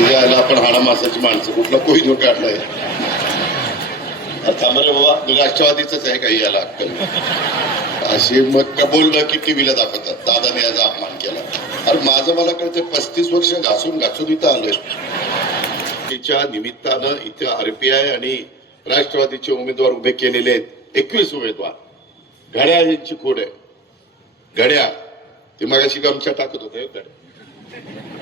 तुझ्या आपण हाडा मासाची माणसं कुठला कोही धोका आणलाय थांबले बाबा राष्ट्रवादीच आहे काही याला अक्कल. अशी मग का बोललं की टीव्हीला दाखवतात. दादाने याचा अपमान केला. अरे माझं मला कळतं पस्तीस वर्ष घासून घासून इथं आलोय. तिच्या निमित्तानं इथे आरपीआय आणि राष्ट्रवादीचे उमेदवार उभे केलेले आहेत एकवीस उमेदवार. घड्या यांची खोड. आहे घड्या. ते मगाशी गमछा टाकत होते घड्या.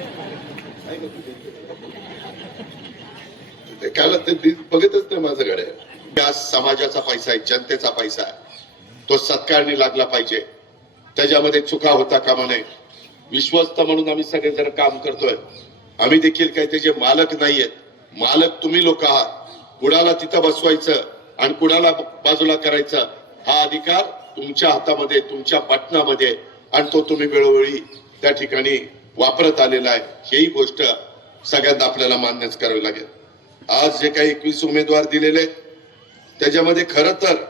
ते काल ते बघतच नाही माझं त्या समाजाचा पैसा आहे जनतेचा पैसा आहे. तो सत्कारणी लागला पाहिजे. त्याच्यामध्ये चुका होता कामा नये. विश्वस्त म्हणून आम्ही सगळेजण काम करतोय. आम्ही देखील काही त्याचे मालक नाहीयेत. मालक तुम्ही लोक आहात. कुणाला तिथं बसवायचं आणि कुणाला बाजूला करायचं हा अधिकार तुमच्या हातामध्ये तुमच्या बटनामध्ये आणि तो तुम्ही वेळोवेळी त्या ठिकाणी वापरत आलेला आहे. ही गोष्ट सगळ्यांना आपल्याला मान्यच करावी लागेल. आज जे काही एकवीस उमेदवार दिलेले आहेत, त्याच्यामध्ये खर तर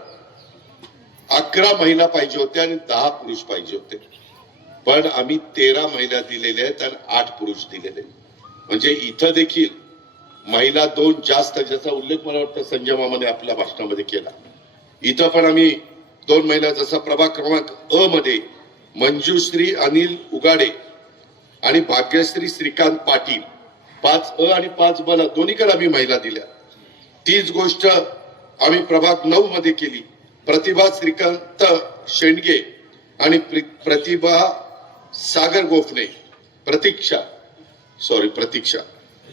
अकरा महिला पाहिजे होत्या आणि दहा पुरुष पाहिजे होते. पण आम्ही तेरा महिला दिलेल्या आहेत आणि आठ पुरुष दिलेले म्हणजे इथं देखील महिला दोन जास्त ज्याचा उल्लेख मला वाटतं संजमामध्ये आपल्या भाषणामध्ये केला. इथं पण आम्ही दोन महिला जसा प्रभाग क्रमांक अ मध्ये मंजुश्री अनिल उगाडे आणि भाग्यश्री श्रीकांत पाटील पाच अ आणि पाच बला दोन्हीकडे आम्ही महिला दिल्या. तीच गोष्ट आम्ही प्रभाग नऊ मध्ये केली. प्रतिभा श्रीकांत शेंडगे आणि प्रतिभा सागर गोफणे प्रतीक्षा सॉरी प्रतीक्षा.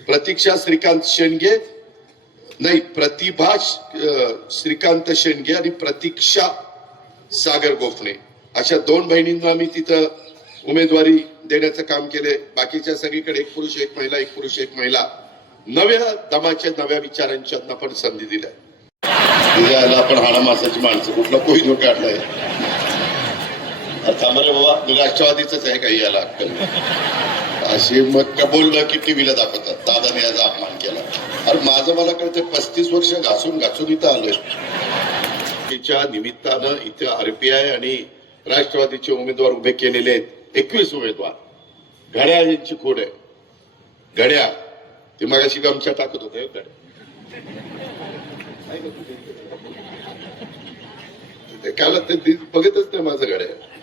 प्रतीक्षा श्रीकांत शेंडगे नाही प्रतिभा श्रीकांत शेंडगे आणि प्रतीक्षा सागर गोफणे अशा दोन बहिणींना आम्ही तिथं उमेदवारी देण्याचं काम केले बाकीच्या सगळीकडे एक पुरुष एक महिला एक पुरुष एक महिला. नव्या दमाच्या नव्या विचारांच्या पण संधी दिल्या. तुझ्या आपण हाडा माणसाची माणसं कुठला कोही धोका आणलाय थांबले बाबा तू राष्ट्रवादीच आहे काही याला अक्कल? अशी मग का बोललं की टीव्हीला दाखवतात. दादाने याचा अपमान केला. अरे माझं मला कळतं पस्तीस वर्ष घासून घासून इथं आलोय. तिच्या निमित्तानं इथं आरपीआय आणि राष्ट्रवादीचे उमेदवार उभे केलेले आहेत. एकवीस उमेदवार. घड्या यांची खोड आहे. घड्या. ते मगाशी गमच्या टाकत होते घड्या. ते काय ते बघतच नाही माझं घड्या.